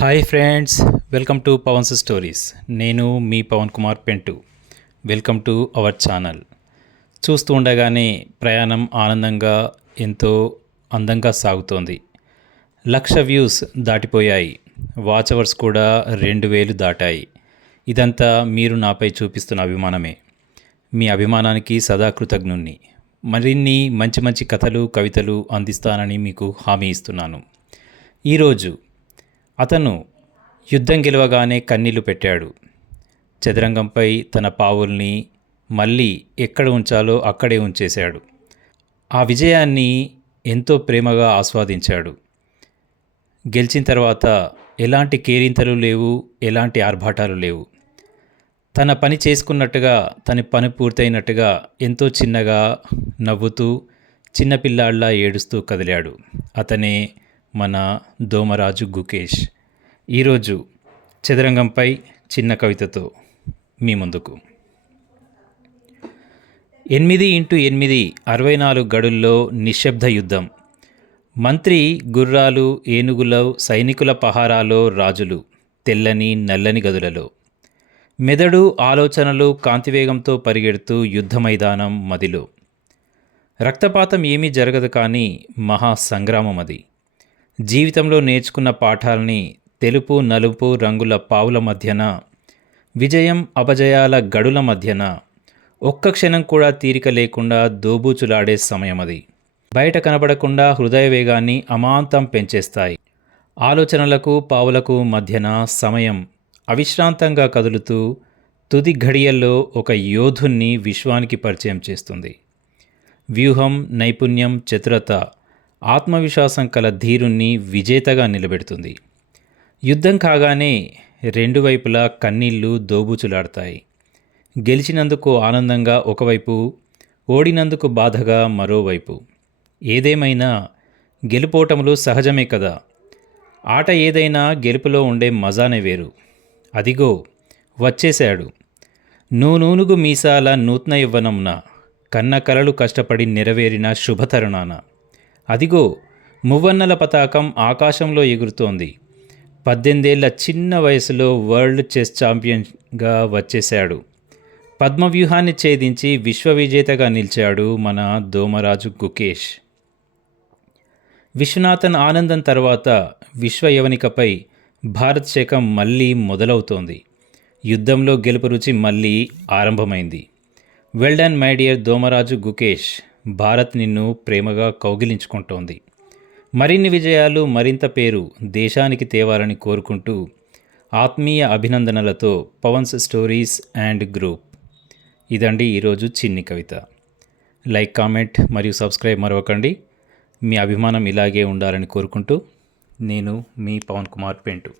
Hi friends welcome to Pavan's stories నేను మీ Pavan Kumar Pentu welcome to our channel చూస్తూ ఉండగానే ప్రయాణం ఆనందంగా ఎంతో అందంగా సాగుతోంది. లక్ష వ్యూస్ దాటిపోయాయి. వాచ్ అవర్స్ కూడా రెండు వేలు దాటాయి. ఇదంతా మీరు నాపై చూపిస్తున్న అభిమానమే. మీ అభిమానానికి సదా కృతజ్ఞుణ్ణి. మరిన్ని మంచి మంచి కథలు కవితలు అందిస్తానని మీకు హామీ ఇస్తున్నాను. ఈరోజు అతను యుద్ధం గెలవగానే కన్నీళ్ళు పెట్టాడు. చదరంగంపై తన పావుల్ని మళ్ళీ ఎక్కడ ఉంచాలో అక్కడే ఉంచేశాడు. ఆ విజయాన్ని ఎంతో ప్రేమగా ఆస్వాదించాడు. గెలిచిన తర్వాత ఎలాంటి కేరింతలు లేవు ఎలాంటి ఆర్భాటాలు లేవు. తన పని చేసుకున్నట్టుగా తన పని పూర్తయినట్టుగా ఎంతో చిన్నగా నవ్వుతూ చిన్నపిల్లాళ్ళ ఏడుస్తూ కదిలాడు. అతనే మన దోమరాజు గుకేష్. ఈరోజు చదరంగంపై చిన్న కవితతో మీ ముందుకు. ఎనిమిది ఇంటూ ఎనిమిది అరవై నాలుగు గడుల్లో నిశ్శబ్ద యుద్ధం. మంత్రి గుర్రాలు ఏనుగుల సైనికుల పహారాలో రాజులు తెల్లని నల్లని గదులలో. మెదడు ఆలోచనలు కాంతివేగంతో పరిగెడుతూ యుద్ధ మైదానం మదిలో. రక్తపాతం ఏమీ జరగదు కానీ మహా సంగ్రామం అది. జీవితంలో నేర్చుకున్న పాఠాల్ని తెలుపు నలుపు రంగుల పావుల మధ్యన విజయం అపజయాల గడుల మధ్యన ఒక్క క్షణం కూడా తీరిక లేకుండా దోబూచులాడే సమయం అది. బయట కనబడకుండా హృదయ వేగాన్ని అమాంతం పెంచేస్తాయి. ఆలోచనలకు పావులకు మధ్యన సమయం అవిశ్రాంతంగా కదులుతూ తుది ఘడియల్లో ఒక యోధుణ్ణి విశ్వానికి పరిచయం చేస్తుంది. వ్యూహం నైపుణ్యం చతురత ఆత్మవిశ్వాసం కల ధీరుణ్ణి విజేతగా నిలబెడుతుంది. యుద్ధం కాగానే రెండు వైపులా కన్నీళ్ళు దోబూచులాడతాయి. గెలిచినందుకు ఆనందంగా ఒకవైపు ఓడినందుకు బాధగా మరోవైపు. ఏదేమైనా గెలుపోటములు సహజమే కదా. ఆట ఏదైనా గెలుపులో ఉండే మజానే వేరు. అదిగో వచ్చేశాడు. నూనూనుగు మీసాల నూత్న ఇవ్వనమున కన్న కలలు కష్టపడి నెరవేరిన శుభతరుణాన. అదిగో మువన్నల పతాకం ఆకాశంలో ఎగురుతోంది. పద్దెనిమిదేళ్ళ చిన్న వయసులో వరల్డ్ చెస్ ఛాంపియన్గా వచ్చేశాడు. పద్మవ్యూహాన్ని ఛేదించి విశ్వవిజేతగా నిలిచాడు మన దోమరాజు గుకేష్. విశ్వనాథన్ ఆనందం తర్వాత విశ్వ యవనికపై భారత్ శకం మళ్ళీ మొదలవుతోంది. యుద్ధంలో గెలుపు రుచి మళ్ళీ ఆరంభమైంది. Well done my dear Dommaraju Gukesh. Bharat నిన్ను ప్రేమగా కౌగిలించుకుంటోంది. మరిన్ని విజయాలు మరింత పేరు దేశానికి తేవాలని కోరుకుంటూ ఆత్మీయ అభినందనలతో పవన్స్ స్టోరీస్ అండ్ గ్రూప్. ఇదండి ఈరోజు చిన్ని కవిత. లైక్ కామెంట్ మరియు సబ్స్క్రైబ్ మరవకండి. మీ అభిమానం ఇలాగే ఉండాలని కోరుకుంటూ నేను మీ పవన్ కుమార్ పెంటు.